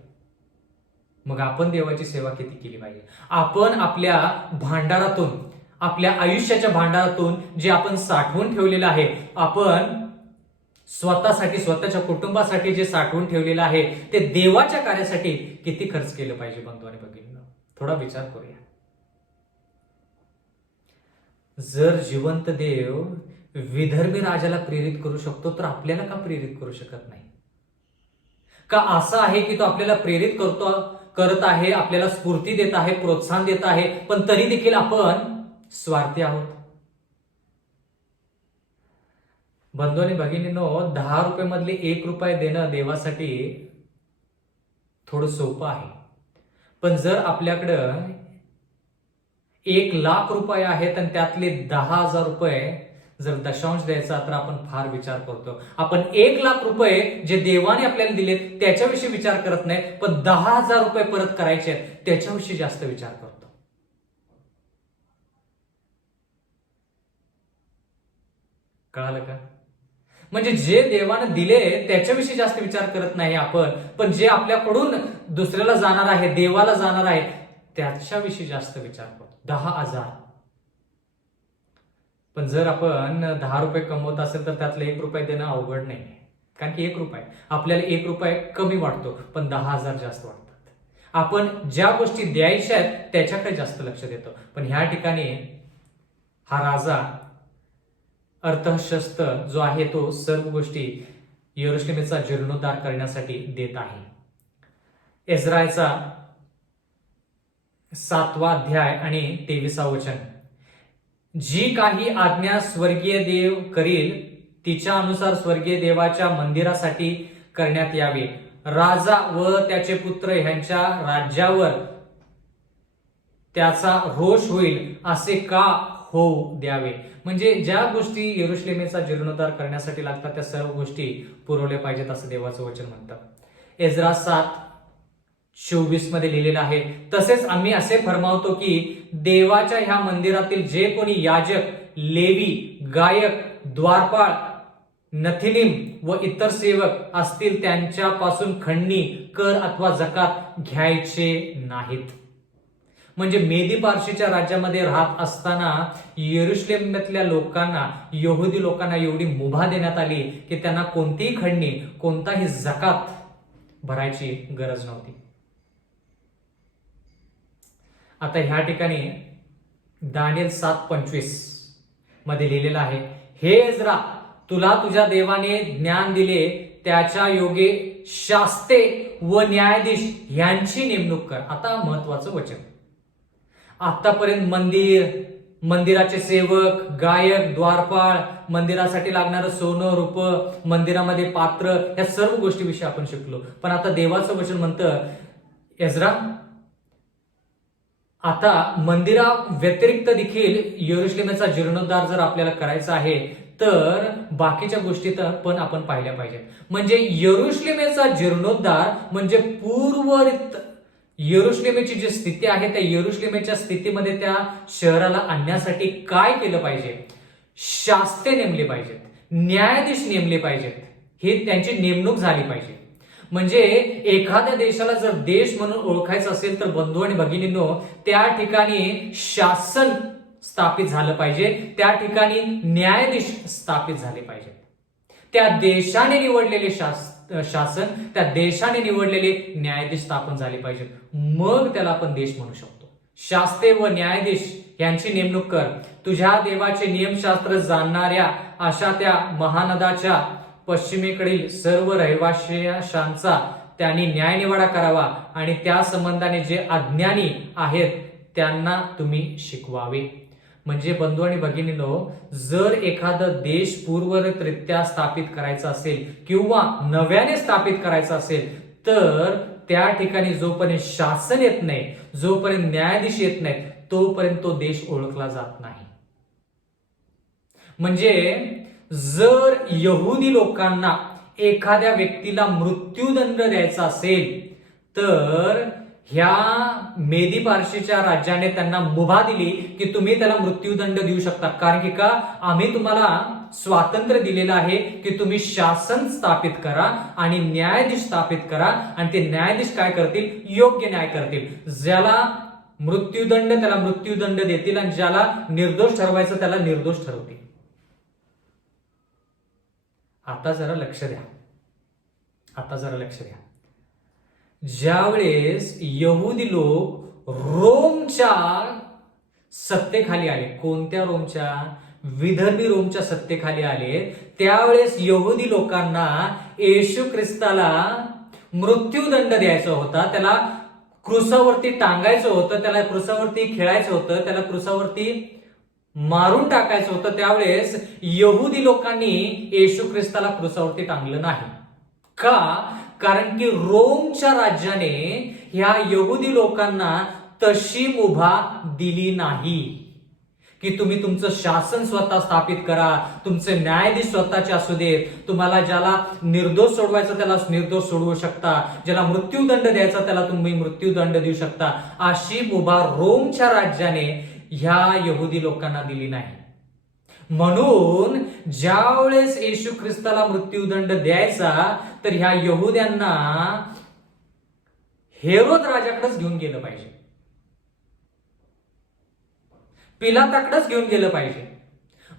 मग आपण देवाची सेवा किती केली पाहिजे? आपण आपल्या भांडारातून, आपल्या आयुष्याच्या भांडारातून जे आपण साठवून ठेवलेलं आहे, आपण स्वतःसाठी, स्वतःच्या कुटुंबासाठी जे साठवून ठेवलेलं आहे ते देवाच्या कार्यासाठी किती खर्च केलं पाहिजे? बंधू आणि भगिनींनो, थोडा विचार करूया. जर जिवंत देव विधर्मी राजाला प्रेरित करू शकतो तर आपल्याला का प्रेरित करू शकत नाही? का असं आहे की तो आपल्याला प्रेरित करत आहे, आपल्याला स्फूर्ती देत आहे, प्रोत्साहन देत आहे, पण तरी देखील आपण स्वार्थी आहोत? बंधू आणि भगिनींनो, 10 रुपये मधले 1 रुपये देणं देवासाठी थोडं सोपं आहे, पण जर आपल्याकडं 1,00,000 रुपये आहेत आणि त्यातले 10,000 रुपये जर दशांश द्यायचा तर आपण फार विचार करतो. आपण 1,00,000 रुपये जे देवाने आपल्याला दिले त्याच्याविषयी विचार करत नाही, पण 10,000 रुपये परत करायचे आहेत त्याच्याविषयी जास्त विचार करतो. कळालं का? म्हणजे जे देवाने दिले त्याच्याविषयी जास्त विचार करत नाही आपण, पण जे आपल्याकडून दुसऱ्याला जाणार आहे, देवाला जाणार आहे, त्याच्याविषयी जास्त विचार करतो. 10,000. पण जर आपण 10 रुपये कमवत असेल तर त्यातले 1 रुपये देणं अवघड नाही, कारण की 1 रुपये आपल्याला 1 रुपये कमी वाटतो, पण 10,000 जास्त वाटतात. आपण ज्या गोष्टी द्यायच्या आहेत त्याच्याकडे जास्त लक्ष देतो. पण ह्या ठिकाणी हा राजा अर्थहशस्त जो आहे तो सर्व गोष्टी यरूशलेमेचा जीर्णोद्धार करण्यासाठी देत आहे. इस्रायलचा 7वा अध्याय आणि 23वा वचन, जी काही आज्ञा स्वर्गीय देव करील तिच्या अनुसार स्वर्गीय देवाच्या मंदिरासाठी करण्यात यावे. राजा व त्याचे पुत्र ह्यांच्या राज्यावर त्याचा रोष होईल असे का होऊ द्यावे. म्हणजे ज्या गोष्टी यरूशलेमेचा जीर्णोद्धार करण्यासाठी लागतात त्या सर्व गोष्टी पुरवल्या पाहिजेत असं देवाचं वचन म्हणतं. इस्राय 7:24 मध्ये लिहिलेलं आहे, तसेच आम्ही असे फरमावतो की देवाच्या ह्या मंदिरातील जे कोणी याजक, लेवी, गायक, द्वारपाळ, नथिनीम व इतर सेवक असतील त्यांच्यापासून खंडणी, कर अथवा जकात घ्यायचे नाहीत. म्हणजे मेदी पारशीच्या राज्यामध्ये राहत असताना यरूशलेमातल्या लोकांना, यहुदी लोकांना एवढी मुभा देण्यात आली की त्यांना कोणतीही खंडणी, कोणताही जकात भरायची गरज नव्हती. आता ह्या ठिकाणी दानिएल 7:25 मध्ये लिहिलेलं आहे, हे इस्रा, तुला तुझ्या देवाने ज्ञान दिले त्याच्या योगे शास्ते व न्यायाधीश यांची नेमणूक कर. आता महत्वाचं वचन. आतापर्यंत मंदिराचे सेवक, गायक, द्वारपाळ, मंदिरासाठी लागणारं सोनं, रूपं, मंदिरामध्ये पात्र, या सर्व गोष्टीविषयी आपण शिकलो. पण आता देवाचं वचन म्हणतं, इस्रा, आता मंदिरा व्यतिरिक्त देखील यरूशलेमेचा जीर्णोद्धार जर आपल्याला करायचा आहे तर बाकीच्या गोष्टी तर पण आपण पाहिल्या पाहिजेत. म्हणजे यरूशलेमेचा जीर्णोद्धार म्हणजे पूर्वरित यरूशलेमेची जी स्थिती आहे त्या यरूशलेमेच्या स्थितीमध्ये त्या शहराला आणण्यासाठी काय केलं पाहिजे? शास्ते नेमले पाहिजेत, न्यायाधीश नेमले पाहिजेत, ही त्यांची नेमणूक झाली पाहिजे. म्हणजे एखाद्या देशाला जर देश म्हणून ओळखायचं असेल तर बंधू आणि भगिनींनो, त्या ठिकाणी शासन स्थापित झालं पाहिजे, त्या ठिकाणी न्यायाधीश स्थापित झाले पाहिजेत. त्या देशाने निवडलेले शासन, त्या देशाने निवडलेले न्यायाधीश स्थापन झाले पाहिजेत. मग त्याला आपण देश म्हणू शकतो. शास्त्रे व न्यायाधीश यांची नेमणूक कर. तुझ्या देवाचे नियमशास्त्र जाणणाऱ्या अशा त्या महानदाच्या पश्चिमेकडील सर्व रहिवाशांचा त्यांनी न्यायनिवाडा करावा आणि त्या संबंधाने जे अज्ञानी आहेत त्यांना तुम्ही शिकवावे. म्हणजे बंधू आणि भगिनींनो, जर एखादा देश पूर्वरित्या स्थापित करायचा असेल किंवा नव्याने स्थापित करायचा असेल तर त्या ठिकाणी जोपर्यंत शासन येत नाही, जोपर्यंत न्यायाधीश येत नाही, तोपर्यंत तो देश ओळखला जात नाही. म्हणजे जर यहुदी लोकांना एखाद्या व्यक्तीला मृत्यूदंड द्यायचा असेल तर ह्या मेदी पारशीच्या राज्याने त्यांना मुभा दिली की तुम्ही त्याला मृत्यूदंड देऊ शकता. कारण की का, आम्ही तुम्हाला स्वातंत्र्य दिलेलं आहे की तुम्ही शासन स्थापित करा आणि न्यायाधीश स्थापित करा आणि ते न्यायाधीश काय करतील, योग्य न्याय करतील. ज्याला मृत्यूदंड त्याला मृत्यूदंड देतील आणि ज्याला निर्दोष ठरवायचं त्याला निर्दोष ठरवतील. आता जरा लक्ष द्या, आता जरा लक्ष द्या. ज्यावेळेस यहुदी लोक रोमच्या सत्तेखाली आले, कोणत्या रोमच्या, विदर्भी रोमच्या सत्तेखाली आले, त्यावेळेस यहुदी लोकांना येशू ख्रिस्ताला मृत्यूदंड द्यायचा होता, त्याला क्रुसावरती टांगायचं होतं, त्याला क्रुसावरती खेळायचं होतं, त्याला क्रुसावरती मारून टाकायचं होतं. त्यावेळेस यहुदी लोकांनी येशू ख्रिस्ताला क्रुसावरती टांगलं नाही. का? कारण की रोमच्या राज्याने ह्या यहुदी लोकांना तशी मुभा दिली नाही की तुम्ही तुमचं शासन स्वतः स्थापित करा, तुमचे न्यायाधीश स्वतःचे असू देत, तुम्हाला ज्याला निर्दोष सोडवायचं त्याला निर्दोष सोडवू शकता, ज्याला मृत्यूदंड द्यायचा त्याला तुम्ही मृत्यूदंड देऊ शकता. अशी मुभा रोमच्या राज्याने ह्या यहुदी लोकांना दिली नाही. म्हणून ज्यावेळेस येशू ख्रिस्ताला मृत्यूदंड द्यायचा तर ह्या यहुद्यांना हेरोद राजाकडेच घेऊन गेलं पाहिजे, पिलाताकडेच घेऊन गेलं पाहिजे.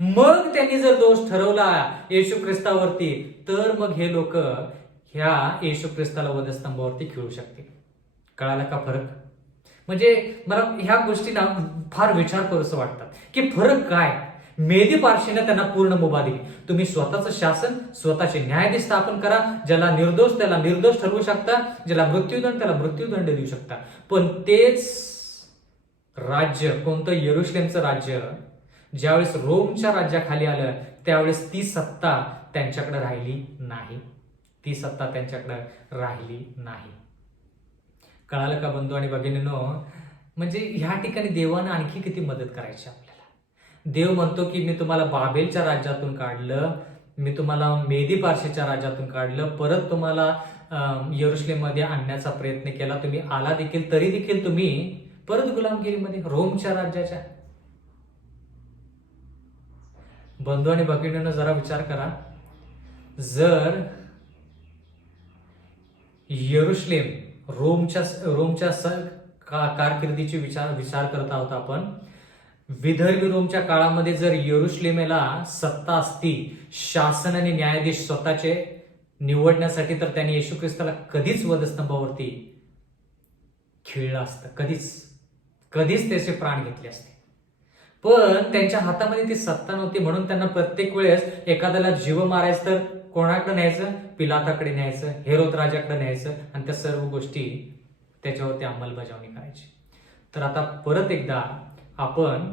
मग त्यांनी जर दोष ठरवला येशू ख्रिस्तावरती तर मग हे लोक ह्या येशू ख्रिस्ताला वधस्तंभावरती खिळू शकतील. कळाला का फरक? म्हणजे मला ह्या गोष्टी ना फार विचार करूसं वाटतात की फरक काय. मेदी पारशीने त्यांना पूर्ण मुभा दिली, तुम्ही स्वतःचं शासन, स्वतःचे न्यायाधीश स्थापन करा, ज्याला निर्दोष त्याला निर्दोष ठरवू शकता, ज्याला मृत्यूदंड त्याला मृत्यूदंड देऊ शकता. पण तेच राज्य, कोणतं, यरुशलेमचं राज्य, ज्यावेळेस रोमच्या राज्याखाली आलं त्यावेळेस ती सत्ता त्यांच्याकडे राहिली नाही, ती सत्ता त्यांच्याकडे राहिली नाही. कळालं का बंधू आणि भगिनींनो? म्हणजे ह्या ठिकाणी देवानं आणखी किती मदत करायची आपल्याला. देव म्हणतो की मी तुम्हाला बाबेलच्या राज्यातून काढलं, मी तुम्हाला मेदी पारशीच्या राज्यातून काढलं, परत तुम्हाला यरुशलेममध्ये आणण्याचा प्रयत्न केला, तुम्ही आला देखील तरी देखील तुम्ही परत गुलामगिरीमध्ये रोमच्या राज्याच्या. बंधू आणि भगिनींनो जरा विचार करा, जर यरुशलेम रोमच्या कारकिर्दीची विचार करत आहोत आपण, विदर्भी रोमच्या काळामध्ये जर यरुशलेमेला सत्ता असती, शासन आणि न्यायाधीश स्वतःचे निवडण्यासाठी, तर त्यांनी येशू ख्रिस्ताला कधीच वधस्तंभावरती खिळलं असतं, कधीच त्याचे प्राण घेतले असते. पण त्यांच्या हातामध्ये ती सत्ता नव्हती, म्हणून त्यांना प्रत्येक वेळेस एखाद्याला जीव मारायचं तर कोणाकडे न्यायचं, पिलाताकडे न्यायचं, हेरोद राजाकडे न्यायचं आणि त्या सर्व गोष्टी त्याच्यावरती अंमलबजावणी करायची. तर आता परत एकदा आपण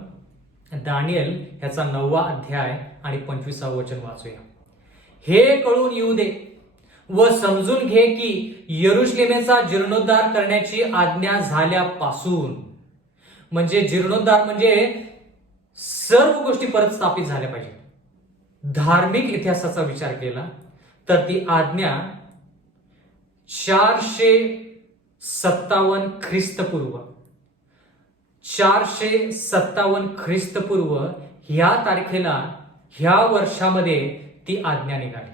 दानिएल ह्याचा 9वा अध्याय आणि 25वा वचन वाचूया. हे कळून येऊ दे व समजून घे की यरुशलेमेचा जीर्णोद्धार करण्याची आज्ञा झाल्यापासून, म्हणजे जीर्णोद्धार म्हणजे सर्व गोष्टी परत स्थापित झाल्या पाहिजेत. धार्मिक इतिहासाचा विचार केला तर ती आज्ञा 457 ख्रिस्तपूर्व 457 ख्रिस्तपूर्व ह्या तारखेला, ह्या वर्षामध्ये ती आज्ञा निघाली.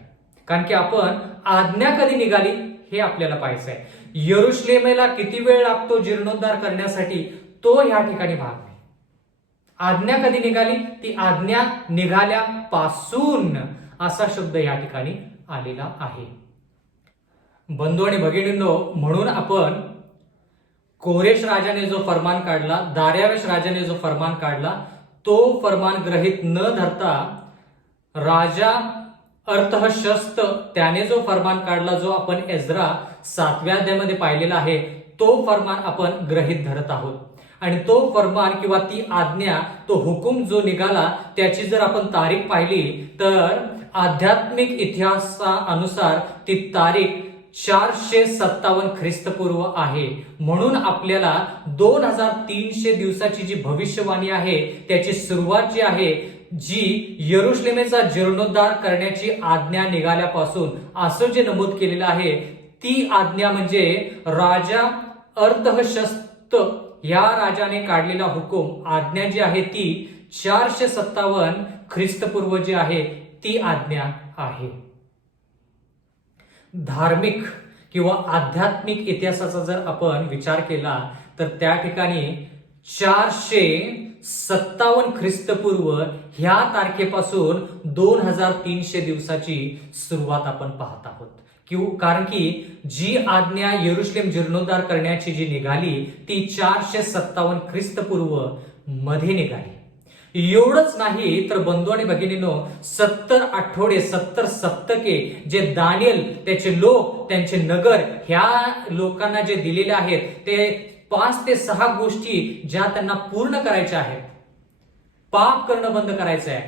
कारण की आपण आज्ञा कधी निघाली हे आपल्याला पाहायचं आहे. यरुशलेमेला किती वेळ लागतो जीर्णोद्धार करण्यासाठी तो ह्या ठिकाणी भाग नाही. आज्ञा कधी निघाली, ती आज्ञा निघाल्यापासून असा शब्द या ठिकाणी आलेला आहे. बंधू आणि भगिनींनो, म्हणून आपण कोरेश राजाने जो फरमान काढला, दार्यावेश राजाने जो फरमान काढला, तो फरमान ग्रहित न धरता राजा अर्थशस्त त्याने जो फरमान काढला, जो आपण एज्रा 7व्या अध्यायामध्ये पाहिलेला आहे, तो फरमान आपण ग्रहित धरत आहोत. आणि तो फरमान किंवा ती आज्ञा, तो हुकूम जो निघाला, त्याची जर आपण तारीख पाहिली तर आध्यात्मिक इतिहासानुसार ती तारीख 457 ख्रिस्तपूर्व आहे. म्हणून आपल्याला 2300 दिवसाची जी भविष्यवाणी आहे त्याची सुरुवात जी आहे, जी यरुशलेमेचा जीर्णोद्धार करण्याची आज्ञा निघाल्यापासून असं जे नमूद केलेलं आहे, ती आज्ञा म्हणजे राजा अर्थशस्त या राजाने काढलेला हुकूम, आज्ञा जी आहे ती 457 ख्रिस्तपूर्व जी आहे ती आज्ञा आहे. धार्मिक किंवा आध्यात्मिक इतिहासाचा जर आपण विचार केला तर त्या ठिकाणी 457 ख्रिस्तपूर्व ह्या तारखेपासून 2300 दिवसाची सुरुवात आपण पाहत आहोत. कारण की जी आज्ञा यरुशलेम जीर्णोद्धार करण्याची जी निघाली ती 457 ख्रिस्तपूर्व मध्ये निघाली. एवढंच नाही तर बंधू आणि भगिनींनो, 70 आठवडे 70 सप्तके जे दानियल, त्याचे लोक, त्यांचे नगर, ह्या लोकांना जे दिलेले आहेत, ते 5 ते 6 गोष्टी ज्या त्यांना पूर्ण करायच्या आहेत. पाप करणं बंद करायचं आहे,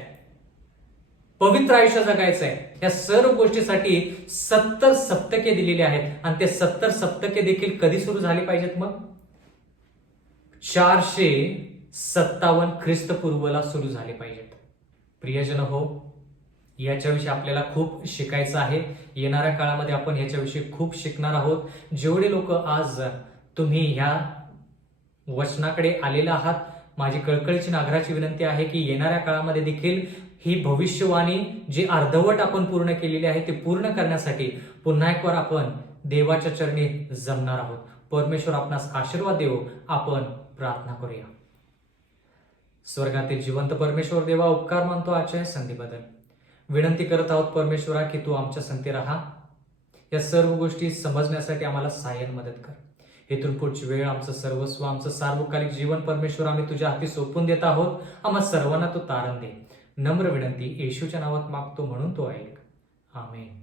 पवित्र आयुष्य जगायचं आहे, या सर्व गोष्टीसाठी 70 सप्तके दिलेली आहेत. आणि ते 70 सप्तके देखील कधी सुरू झाले पाहिजेत? मग 457 ख्रिस्तपूर्वला सुरू झाले पाहिजेत. प्रियजन हो, याच्याविषयी आपल्याला खूप शिकायचं आहे. येणाऱ्या काळामध्ये आपण याच्याविषयी खूप शिकणार आहोत. जेवढे लोक आज तुम्ही ह्या वचनाकडे आलेला आहात, माझी कळकळीची नागराची विनंती आहे की येणाऱ्या काळामध्ये देखील ही भविष्यवाणी जी अर्धवट आपण पूर्ण केलेली आहे ती पूर्ण करण्यासाठी पुन्हा एक वार आपण देवाच्या चरणी जमणार आहोत. परमेश्वर आपणास आशीर्वाद देवो. आपण प्रार्थना करूया. स्वर्गातील जिवंत परमेश्वर देवा, उपकार मानतो आजच्या संधीबद्दल. विनंती करत आहोत परमेश्वरा की तू आमच्या संगती राहा. या सर्व गोष्टी समजण्यासाठी आम्हाला सहाय्य मदत कर. इथून पुढची वेळ, आमचं सर्वस्व, आमचं सार्वकालिक जीवन परमेश्वर आम्ही तुझ्या हाती सोपून देत आहोत. आम्हा सर्वांना तू तारण दे. नम्र विनंती येशूच्या नावात मागतो, म्हणून तो ऐक. आमेन.